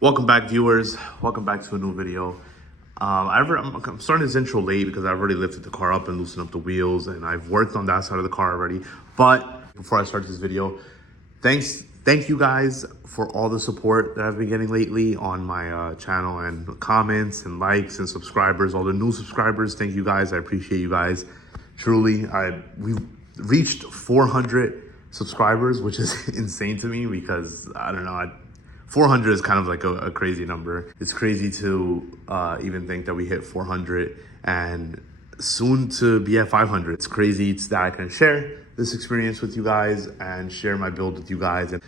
Welcome back, viewers. Welcome back to a new video. I'm starting this intro late because I've already lifted the car up and loosened up the wheels, and I've worked on that side of the car already. But before I start this video, thank you guys for all the support that I've been getting lately on my channel, and comments and likes and subscribers, all the new subscribers. Thank you guys. I appreciate you guys. Truly, we've reached 400 subscribers, which is insane to me because I don't know. 400 is kind of like a crazy number. It's crazy to even think that we hit 400 and soon to be at 500. It's crazy that I can share this experience with you guys and share my build with you guys. And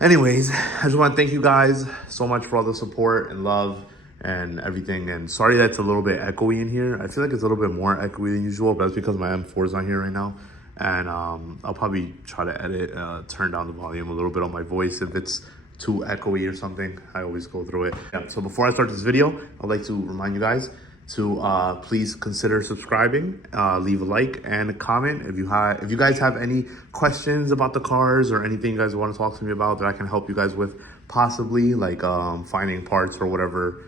anyways, I just want to thank you guys so much for all the support and love and everything. And sorry that's a little bit echoey in here. I feel like it's a little bit more echoey than usual, but that's because my M4 is on here right now. And I'll probably try to edit, turn down the volume a little bit on my voice if it's too echoey or something. I always go through it. Yeah, so before I start this video, I'd like to remind you guys to please consider subscribing, leave a like and a comment. If you guys have any questions about the cars or anything you guys want to talk to me about that I can help you guys with, possibly like finding parts or whatever,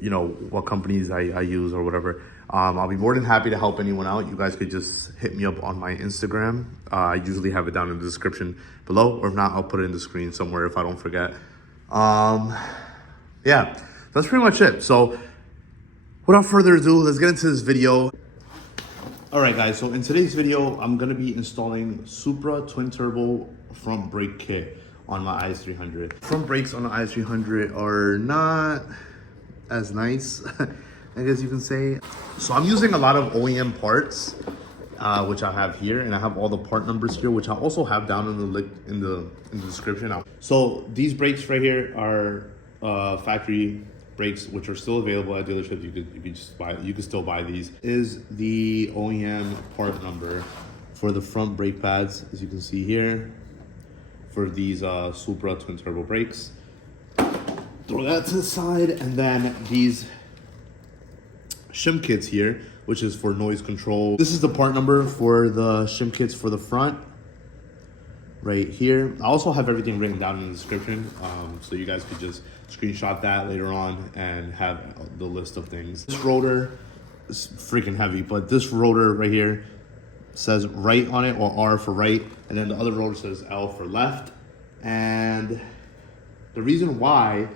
you know, what companies I use or whatever. I'll be more than happy to help anyone out. You guys could just hit me up on my Instagram. I usually have it down in the description below, or if not, I'll put it in the screen somewhere if I don't forget. Yeah, that's pretty much it. So without further ado, let's get into this video. All right, guys, so in today's video, I'm gonna be installing Supra twin turbo front brake kit on my IS300. Front brakes on the IS300 are not as nice, I guess you can say. So I'm using a lot of OEM parts, which I have here, and I have all the part numbers here, which I also have down in the description. So these brakes right here are factory brakes, which are still available at dealerships. You could still buy these. Is the OEM part number for the front brake pads, as you can see here, for these Supra twin turbo brakes. Throw that to the side, and then these shim kits here, which is for noise control. This is the part number for the shim kits for the front right here. I also have everything written down in the description, so you guys could just screenshot that later on and have the list of things. This rotor is freaking heavy, but this rotor right here says right on it, or R for right, and then the other rotor says L for left. And the reason why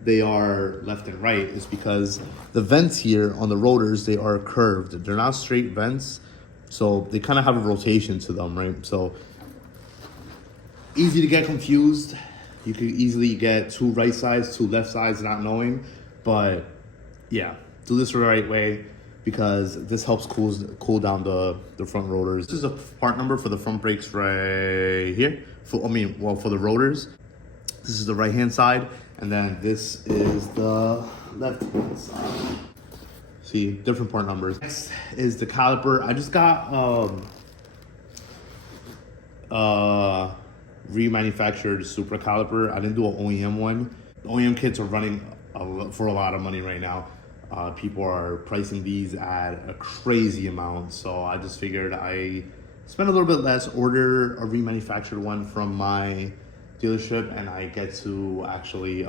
they are left and right is because the vents here on the rotors, they are curved. They're not straight vents, so they kind of have a rotation to them, right? So easy to get confused. You could easily get two right sides, two left sides, not knowing. But yeah, do this the right way, because this helps cool down the front rotors. This is a part number for the front brakes right here. For the rotors. This is the right hand side, and then this is the left hand side. See, different part numbers. Next is the caliper. I just got remanufactured Supra caliper. I didn't do an OEM one. The OEM kits are running for a lot of money right now. People are pricing these at a crazy amount, so I just figured I spend a little bit less, order a remanufactured one from my dealership, and I get to actually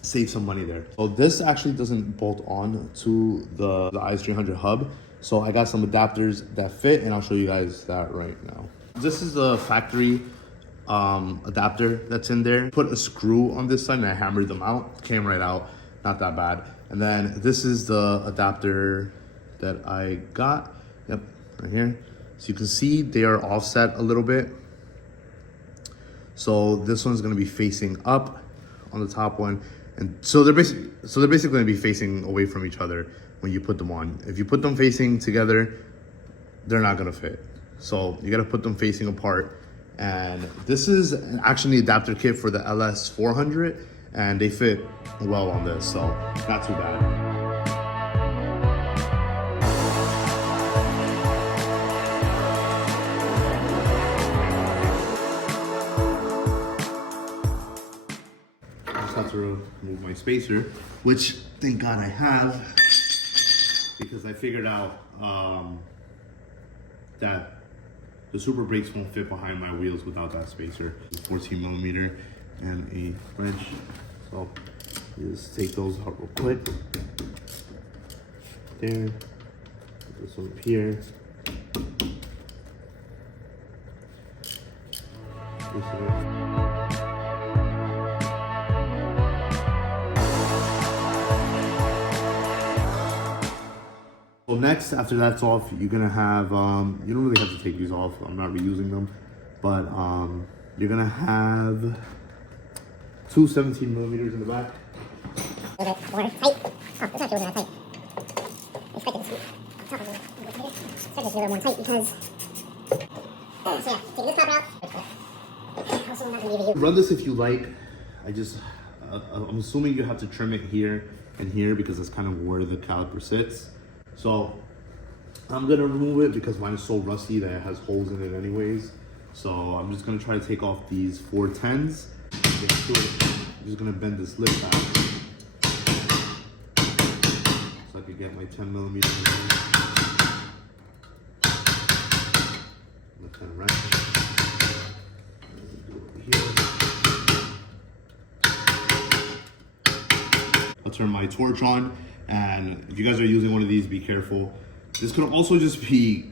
save some money there. So this actually doesn't bolt on to the IS300 hub, so I got some adapters that fit, and I'll show you guys that right now. This is the factory adapter that's in there. Put a screw on this side and I hammered them out. Came right out, not that bad. And then this is the adapter that I got. Yep, right here. So you can see they are offset a little bit. So this one's gonna be facing up on the top one, and so they're basically gonna be facing away from each other when you put them on. If you put them facing together, they're not gonna fit. So you gotta put them facing apart. And this is actually an adapter kit for the LS400, and they fit well on this, so not too bad. To remove my spacer, which thank God I have, because I figured out that the Supra brakes won't fit behind my wheels without that spacer. 14 millimeter, and a wrench. So you just take those out real quick. There. Put this one up here. So next, after that's off, you're gonna have, you don't really have to take these off. I'm not reusing them, but you're gonna have two 17 millimeters in the back. A little bit more tight. Oh, this actually wasn't that tight. I expected this to be tougher. Expected this to be a little more tight because, so yeah, taking this clapper out. Also not gonna be able to Run this if you like. I'm assuming you have to trim it here and here because that's kind of where the caliper sits. So I'm gonna remove it because mine is so rusty that it has holes in it anyways. So I'm just gonna try to take off these 410s. I'm just gonna bend this lip back so I could get my 10 millimeter. Let's kind of wrap it. I'll turn my torch on, and if you guys are using one of these, be careful. This could also just be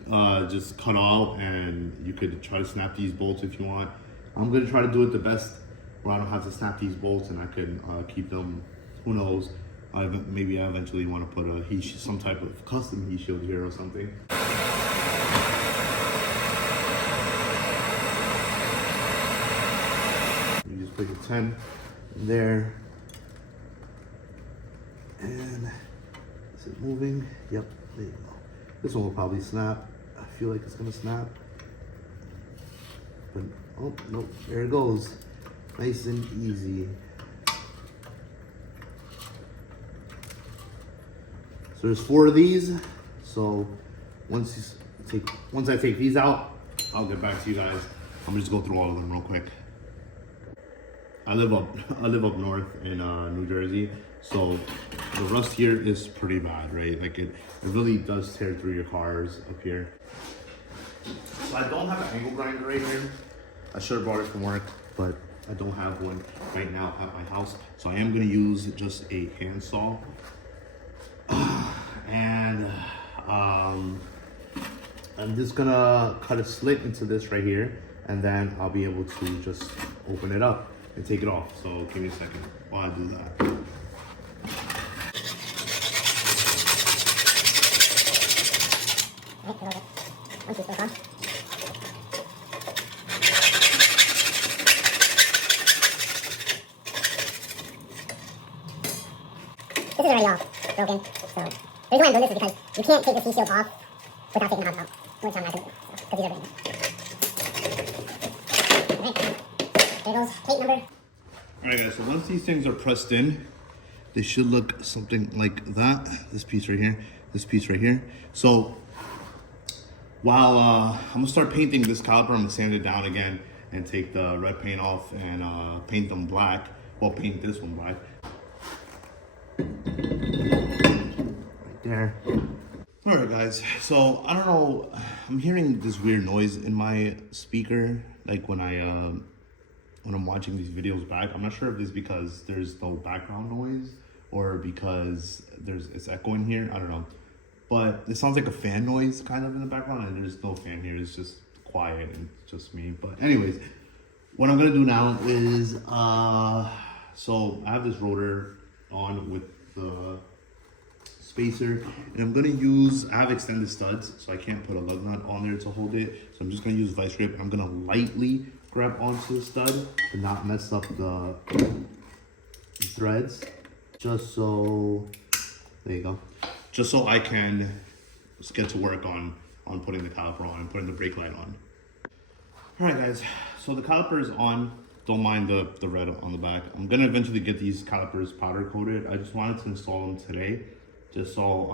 just cut out, and you could try to snap these bolts if you want. I'm gonna try to do it the best where I don't have to snap these bolts and I can keep them. Who knows? Maybe I eventually want to put a some type of custom heat shield here or something. You just put your 10 in there. And is it moving? Yep, there you go. This one will probably snap. I feel like it's gonna snap. But, oh, nope, there it goes. Nice and easy. So there's 4 of these. So once I take these out, I'll get back to you guys. I'm just go through all of them real quick. I live up north in New Jersey, so the rust here is pretty bad, right? Like it really does tear through your cars up here. So I don't have an angle grinder right here. I should have brought it from work, but I don't have one right now at my house. So I am gonna use just a handsaw. And I'm just gonna cut a slit into this right here, and then I'll be able to just open it up and take it off. So give me a second while I do that. This is already all broken, so the reason why I'm doing this is because you can't take the heat shield off without taking the hubs out, which I'm not going to do, because these are brand new. Alright, there goes plate number. Alright guys, so once these things are pressed in, they should look something like that. This piece right here, this piece right here. So while I'm gonna start painting this caliper, I'm gonna sand it down again and take the red paint off and paint them black. Well, paint this one black. Right there. Alright guys, so I don't know, I'm hearing this weird noise in my speaker, like when I'm watching these videos back. I'm not sure if it's because there's no background noise or because it's echoing here, I don't know. But it sounds like a fan noise kind of in the background, and there's no fan here, it's just quiet and it's just me. But anyways, what I'm gonna do now is, so I have this rotor on with the spacer, and I'm gonna use, I have extended studs, so I can't put a lug nut on there to hold it. So I'm just gonna use vice grip. I'm gonna lightly grab onto the stud to not mess up the threads, just so, there you go. Just so I can just get to work on putting the caliper on and putting the brake light on. All right guys, so the caliper is on. Don't mind the red on the back. I'm gonna eventually get these calipers powder coated. I just wanted to install them today, just so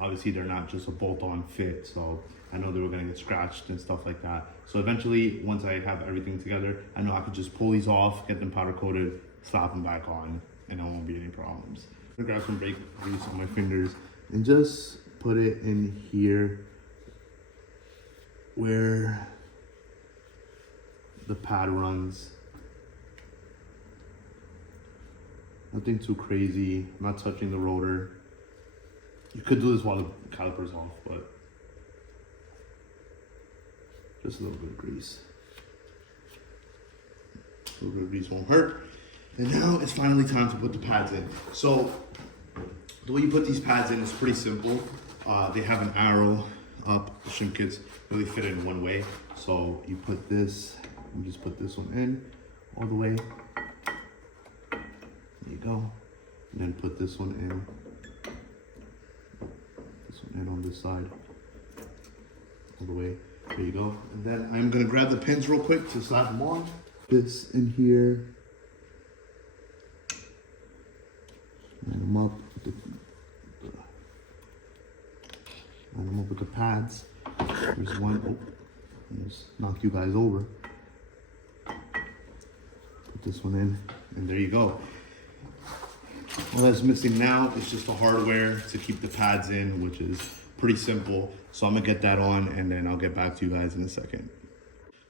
obviously they're not just a bolt-on fit. So I know they were gonna get scratched and stuff like that. So eventually, once I have everything together, I know I could just pull these off, get them powder coated, slap them back on, and there won't be any problems. I'm gonna grab some brake grease on my fingers and just put it in here where the pad runs. Nothing too crazy. I'm not touching the rotor. You could do this while the caliper's off, but just a little bit of grease. A little bit of grease won't hurt. And now it's finally time to put the pads in. So the way you put these pads in is pretty simple. They have an arrow up. The shim kits really fit in one way. So you put this, you just put this one in all the way. There you go. And then put this one in. This one in on this side. All the way. There you go. And then I'm gonna grab the pins real quick to slap them on. This in here. Line them up with the pads. There's one. Oh, just knock you guys over. Put this one in, and there you go. All that's missing now is just the hardware to keep the pads in, which is pretty simple. So I'm gonna get that on, and then I'll get back to you guys in a second.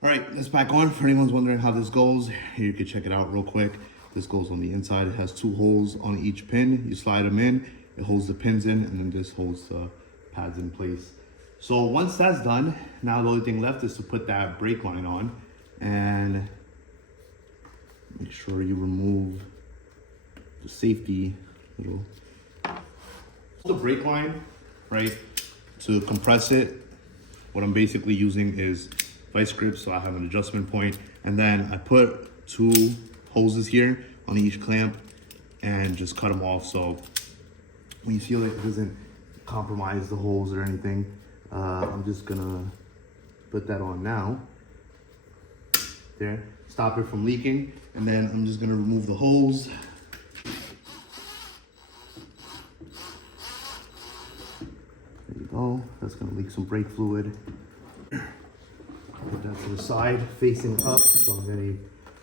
All right, that's back on. For anyone's wondering how this goes, here you can check it out real quick. This goes on the inside. It has 2 holes on each pin. You slide them in, it holds the pins in, and then this holds the pads in place. So once that's done, now the only thing left is to put that brake line on and make sure you remove the safety little. The brake line, right, to compress it, what I'm basically using is vice grips, so I have an adjustment point, and then I put 2 hoses here on each clamp and just cut them off, so when you feel it doesn't compromise the holes or anything. I'm just gonna put that on now. There, stop it from leaking, and then I'm just gonna remove the hose. There you go. That's gonna leak some brake fluid. Put that to the side, facing up. So I'm gonna.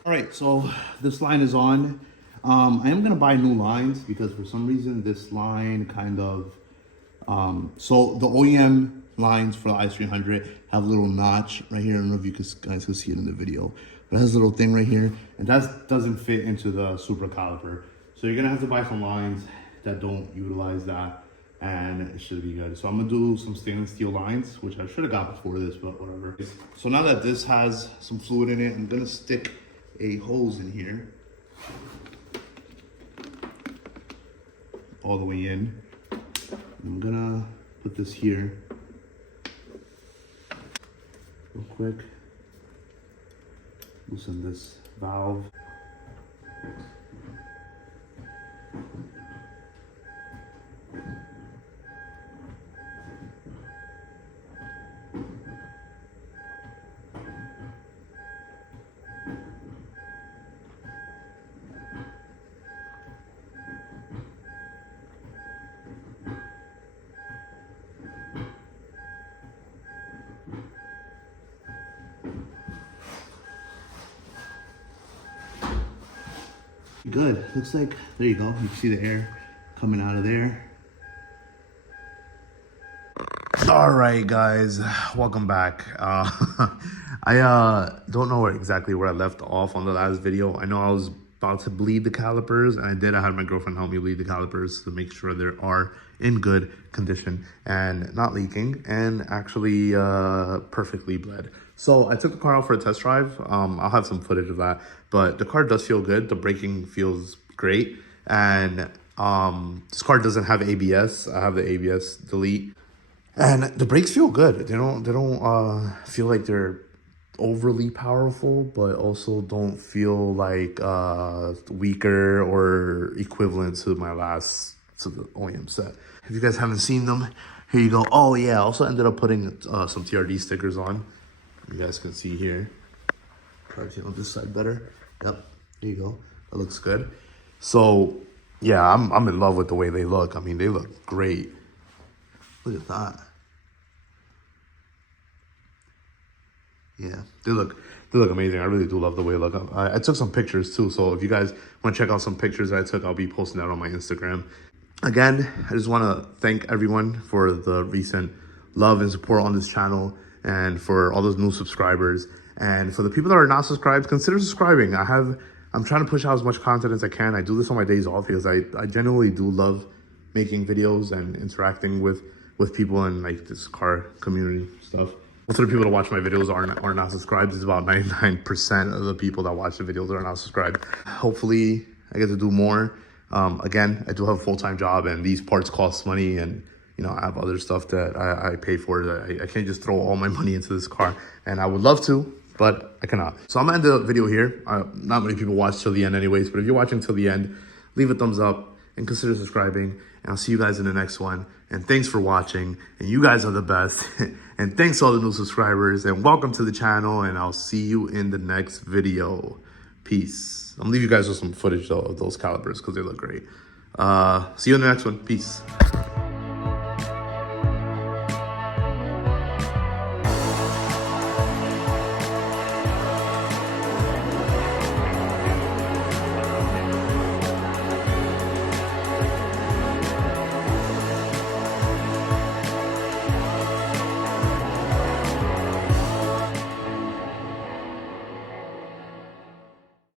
All right, so this line is on. I am gonna buy new lines because for some reason this line kind of. So the OEM lines for the IS300 have a little notch right here. I don't know if you guys can see it in the video, but it has a little thing right here, and that doesn't fit into the Supra caliper. So you're gonna have to buy some lines that don't utilize that, and it should be good. So I'm gonna do some stainless steel lines, which I should have got before this, but whatever. So now that this has some fluid in it, I'm gonna stick a hose in here all the way in. I'm gonna put this here real quick. Loosen this valve. Good. Looks like, there you go. You can see the air coming out of there. All right, guys, welcome back. I don't know exactly where I left off on the last video. I know I was about to bleed the calipers, and I did. I had my girlfriend help me bleed the calipers to make sure they are in good condition and not leaking, and actually perfectly bled. So I took the car out for a test drive. I'll have some footage of that, but the car does feel good. The braking feels great, and this car doesn't have ABS. I have the ABS delete, and the brakes feel good. They don't feel like they're overly powerful, but also don't feel like weaker or equivalent to the OEM set. If you guys haven't seen them, here you go. Oh yeah, I also ended up putting some TRD stickers on. You guys can see here. Try to see on this side better. Yep, there you go. That looks good. So yeah, I'm in love with the way they look. I mean, they look great. Look at that. Yeah, they look amazing. I really do love the way they look. I took some pictures too, so if you guys want to check out some pictures I took, I'll be posting that on my Instagram. Again, I just want to thank everyone for the recent love and support on this channel, and for all those new subscribers. And for the people that are not subscribed, consider subscribing. I have I'm trying to push out as much content as I can. I do this on my days off because I genuinely do love making videos and interacting with people in like this car community stuff. Most of the people that watch my videos are not subscribed. It's about 99% of the people that watch the videos are not subscribed. Hopefully I get to do more. Again, I do have a full-time job and these parts cost money, and you know, I have other stuff that I pay for. I can't just throw all my money into this car, and I would love to, but I cannot. So I'm gonna end the video here. Not many people watch till the end anyways, but if you're watching till the end, leave a thumbs up and consider subscribing, and I'll see you guys in the next one. And thanks for watching, and you guys are the best. And thanks to all the new subscribers, and welcome to the channel, and I'll see you in the next video. Peace. I'm gonna leave you guys with some footage though of those calipers because they look great. See you in the next one. Peace.